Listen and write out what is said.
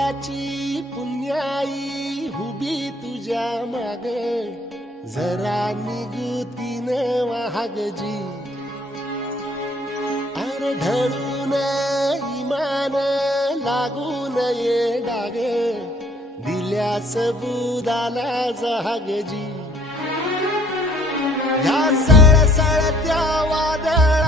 कुळाची पुण्याई हुबी तुझ्या माग जरा निगुतीन वाहगजी अरे ढळून इमान लागून ये डाग दिल्या सबुदाला जहागजी ह्या सळसळत्या वादळ